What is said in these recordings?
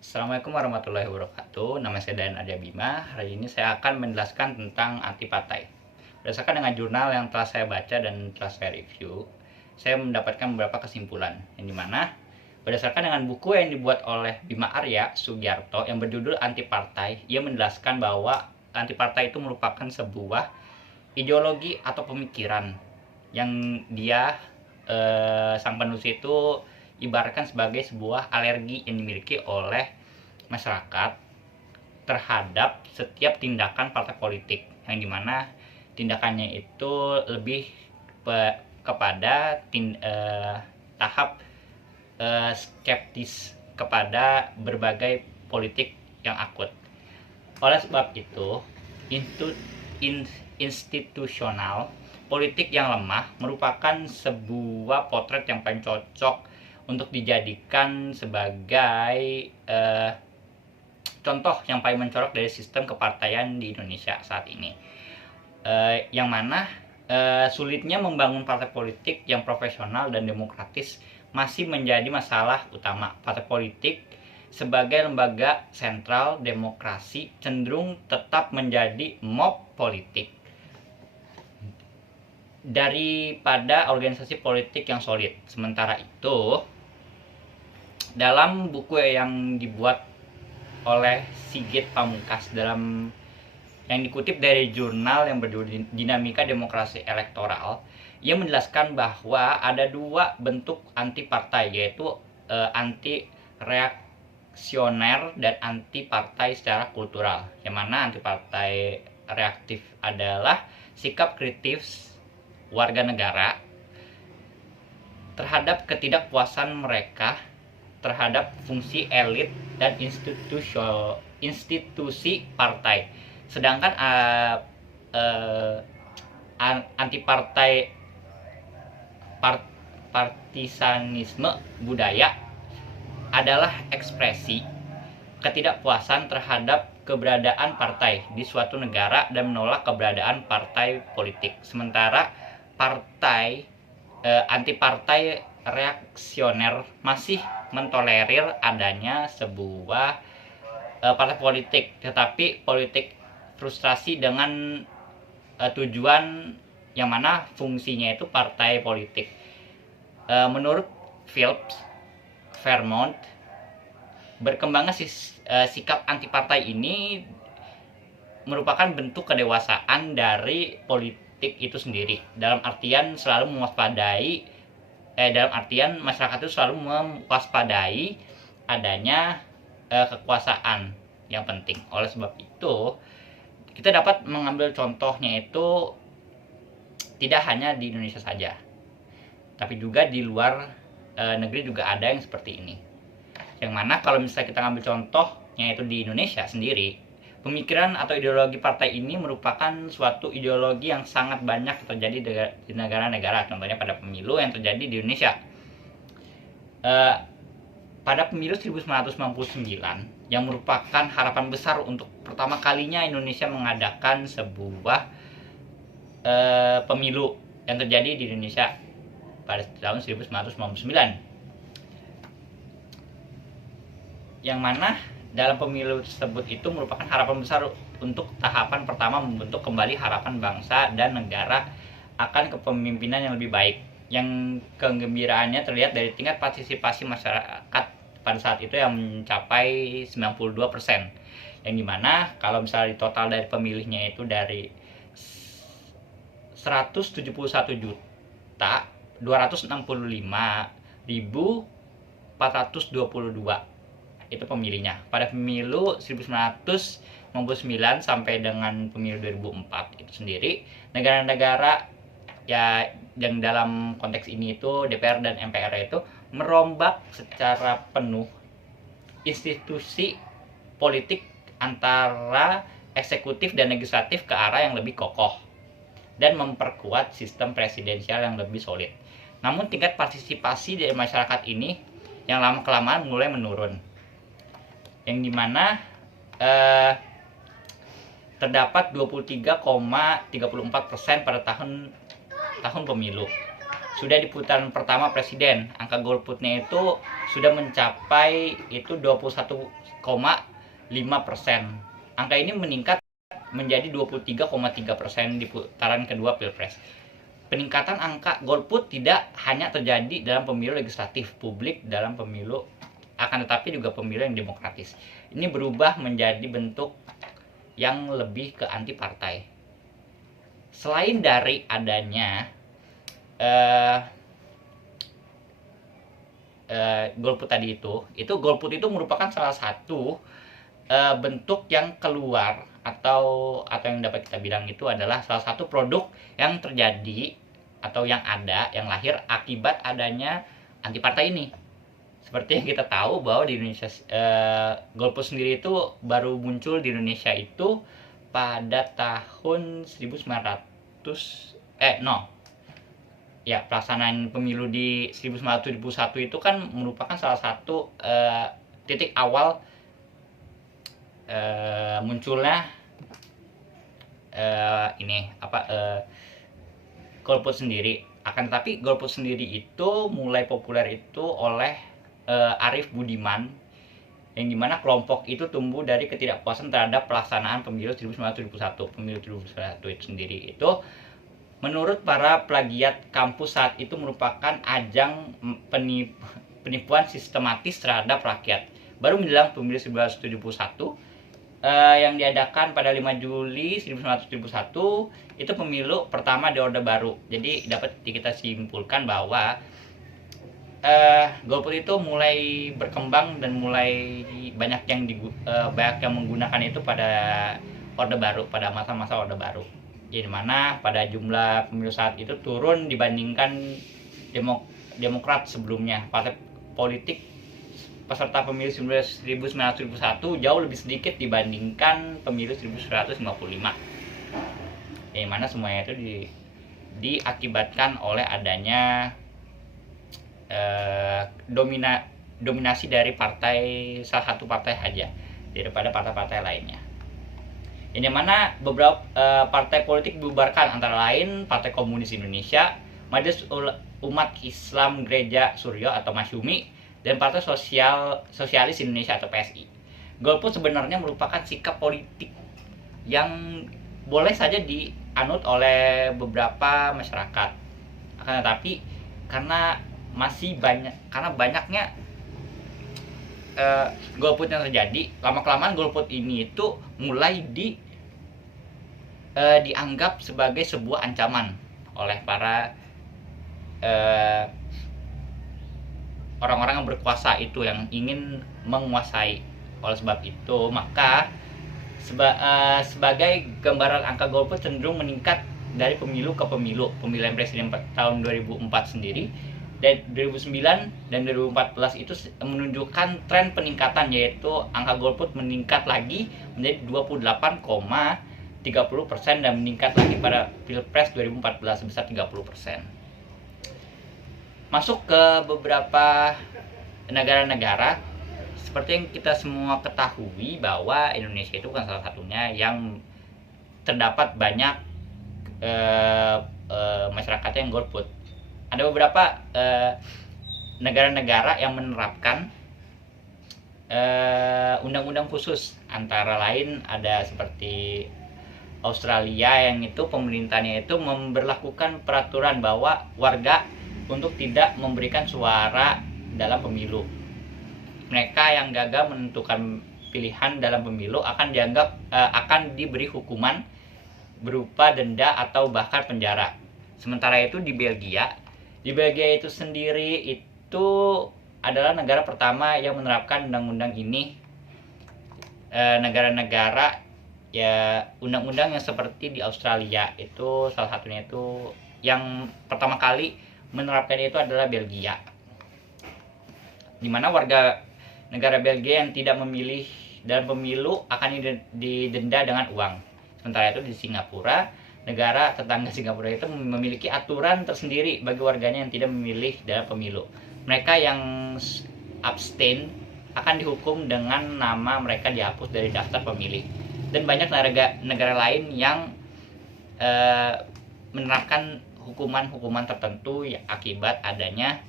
Assalamualaikum warahmatullahi wabarakatuh. Nama saya Dayan Arya Bima. Hari ini saya akan menjelaskan tentang anti partai. Berdasarkan dengan jurnal yang telah saya baca dan telah saya review, saya mendapatkan beberapa kesimpulan. Yang dimana berdasarkan dengan buku yang dibuat oleh Bima Arya Sugiarto yang berjudul Anti Partai, ia menjelaskan bahwa anti partai itu merupakan sebuah ideologi atau pemikiran yang sang penulis itu ibaratkan sebagai sebuah alergi yang dimiliki oleh masyarakat terhadap setiap tindakan partai politik, yang dimana tindakannya itu lebih kepada tahap skeptis kepada berbagai politik yang akut. Oleh sebab itu, institusional politik yang lemah merupakan sebuah potret yang paling cocok untuk dijadikan sebagai contoh yang paling mencolok dari sistem kepartaian di Indonesia saat ini. Yang mana sulitnya membangun partai politik yang profesional dan demokratis masih menjadi masalah utama. Partai politik sebagai lembaga sentral demokrasi cenderung tetap menjadi mob politik daripada organisasi politik yang solid. Sementara itu, dalam buku yang dibuat oleh Sigit Pamungkas yang dikutip dari jurnal yang berjudul Dinamika Demokrasi Elektoral, ia menjelaskan bahwa ada dua bentuk anti partai, yaitu anti reaksioner dan anti partai secara kultural. Yang mana anti partai reaktif adalah sikap kritis warga negara terhadap ketidakpuasan mereka terhadap fungsi elit dan institusi partai. Sedangkan anti partai partisanisme budaya adalah ekspresi ketidakpuasan terhadap keberadaan partai di suatu negara dan menolak keberadaan partai politik. Sementara anti partai reaksioner masih mentolerir adanya sebuah partai politik, tetapi politik frustrasi dengan tujuan yang mana fungsinya itu partai politik. Menurut Phillips Fairmont, berkembangnya sikap anti partai ini merupakan bentuk kedewasaan dari politik itu sendiri, dalam artian masyarakat itu selalu mewaspadai adanya kekuasaan yang penting. Oleh sebab itu, kita dapat mengambil contohnya itu tidak hanya di Indonesia saja, tapi juga di luar negeri juga ada yang seperti ini. Yang mana kalau misalnya kita ambil contohnya itu di Indonesia sendiri, pemikiran atau ideologi partai ini merupakan suatu ideologi yang sangat banyak terjadi di negara-negara. Contohnya pada pemilu yang terjadi di Indonesia. Pada pemilu 1999 yang merupakan harapan besar untuk pertama kalinya Indonesia mengadakan sebuah pemilu yang terjadi di Indonesia pada tahun 1999. Yang mana dalam pemilu tersebut itu merupakan harapan besar untuk tahapan pertama membentuk kembali harapan bangsa dan negara akan kepemimpinan yang lebih baik. Yang kegembiraannya terlihat dari tingkat partisipasi masyarakat pada saat itu yang mencapai 92%. Yang dimana kalau misalnya total dari pemilihnya itu dari 171.265.422 itu pemilihnya pada pemilu 1999 sampai dengan pemilu 2004 itu sendiri. Negara-negara ya yang dalam konteks ini itu DPR dan MPR itu merombak secara penuh institusi politik antara eksekutif dan legislatif ke arah yang lebih kokoh dan memperkuat sistem presidensial yang lebih solid. Namun tingkat partisipasi dari masyarakat ini yang lama-kelamaan mulai menurun, yang dimana terdapat 23,34% pada tahun pemilu. sudah di putaran pertama presiden. Angka golputnya itu sudah mencapai itu 21,5%. Angka ini meningkat menjadi 23,3% di putaran kedua Pilpres. Peningkatan angka golput tidak hanya terjadi dalam pemilu legislatif publik, dalam pemilu akan tetapi juga pemilu yang demokratis. Ini berubah menjadi bentuk yang lebih ke anti partai. Selain dari adanya golput tadi itu golput itu merupakan salah satu bentuk yang keluar atau yang dapat kita bilang itu adalah salah satu produk yang terjadi atau yang lahir akibat adanya anti partai ini. Seperti yang kita tahu bahwa di Indonesia golput sendiri itu baru muncul di Indonesia itu pada tahun 1900 pelaksanaan pemilu di 1971 itu kan merupakan salah satu titik awal munculnya golput sendiri. Akan tetapi golput sendiri itu mulai populer itu oleh Arief Budiman, yang dimana kelompok itu tumbuh dari ketidakpuasan terhadap pelaksanaan pemilu 1971. Pemilu 1971 itu sendiri itu menurut para plagiat kampus saat itu merupakan ajang penipuan sistematis terhadap rakyat. Baru menjelang pemilu 1971 yang diadakan pada 5 Juli 1971 itu pemilu pertama di Orde Baru. Jadi dapat kita simpulkan bahwa golput itu mulai berkembang dan mulai banyak yang menggunakan itu pada Orde Baru, pada masa-masa Orde Baru. Jadi mana pada jumlah pemilu saat itu turun dibandingkan Demokrat sebelumnya. Partai politik peserta pemilu 1971 jauh lebih sedikit dibandingkan pemilu 1955. Yang mana semuanya itu diakibatkan oleh adanya dominasi dari salah satu partai saja daripada partai-partai lainnya. Yang mana beberapa partai politik dibubarkan, antara lain Partai Komunis Indonesia, Majelis Umat Islam Gereja Suryo atau Masyumi, dan Partai Sosialis Indonesia atau PSI. Golput sebenarnya merupakan sikap politik yang boleh saja dianut oleh beberapa masyarakat. Akan tetapi karena banyaknya golput yang terjadi, lama-kelamaan golput ini itu mulai dianggap sebagai sebuah ancaman oleh para orang-orang yang berkuasa itu, yang ingin menguasai. Oleh sebab itu maka sebagai gambaran angka golput cenderung meningkat dari pemilu ke pemilu. Pemilihan presiden tahun 2004 sendiri dan 2009 dan 2014 itu menunjukkan tren peningkatan, yaitu angka golput meningkat lagi menjadi 28,30% dan meningkat lagi pada Pilpres 2014 sebesar 30%. Masuk ke beberapa negara-negara, seperti yang kita semua ketahui bahwa Indonesia itu bukan salah satunya yang terdapat banyak masyarakat yang golput. Ada beberapa negara-negara yang menerapkan undang-undang khusus, antara lain ada seperti Australia yang itu pemerintahnya itu memberlakukan peraturan bahwa warga untuk tidak memberikan suara dalam pemilu. Mereka yang gagal menentukan pilihan dalam pemilu akan dianggap akan diberi hukuman berupa denda atau bahkan penjara. Sementara itu di Belgia itu sendiri itu adalah negara pertama yang menerapkan undang-undang ini. Negara-negara ya undang-undang yang seperti di Australia itu salah satunya itu yang pertama kali menerapkan itu adalah Belgia, di mana warga negara Belgia yang tidak memilih dalam pemilu akan didenda dengan uang. Sementara itu di Singapura, negara tetangga Singapura itu memiliki aturan tersendiri bagi warganya yang tidak memilih dalam pemilu. Mereka yang abstain akan dihukum dengan nama mereka dihapus dari daftar pemilih. Dan banyak negara lain yang menerapkan hukuman-hukuman tertentu ya akibat adanya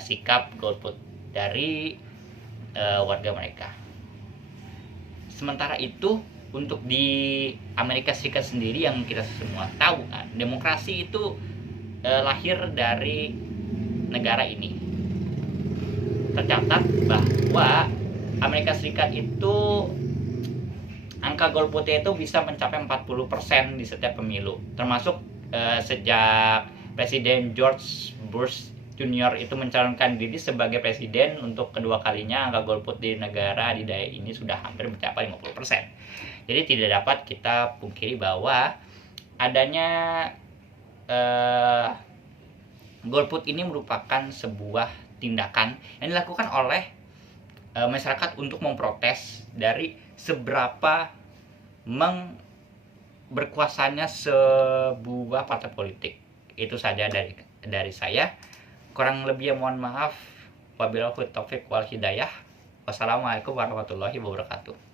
sikap golput dari warga mereka. Sementara itu untuk di Amerika Serikat sendiri yang kita semua tahu kan, demokrasi itu lahir dari negara ini. Tercatat bahwa Amerika Serikat itu angka golputnya itu bisa mencapai 40% di setiap pemilu, termasuk sejak Presiden George Bush Junior itu mencalonkan diri sebagai presiden untuk kedua kalinya, angka golput di negara adidaya ini sudah hampir mencapai 50%. Jadi tidak dapat kita pungkiri bahwa adanya golput ini merupakan sebuah tindakan yang dilakukan oleh masyarakat untuk memprotes dari seberapa berkuasanya sebuah partai politik. Itu saja dari saya. Kurang lebih mohon maaf. Wabillahi taufiq wal hidayah. Wassalamualaikum warahmatullahi wabarakatuh.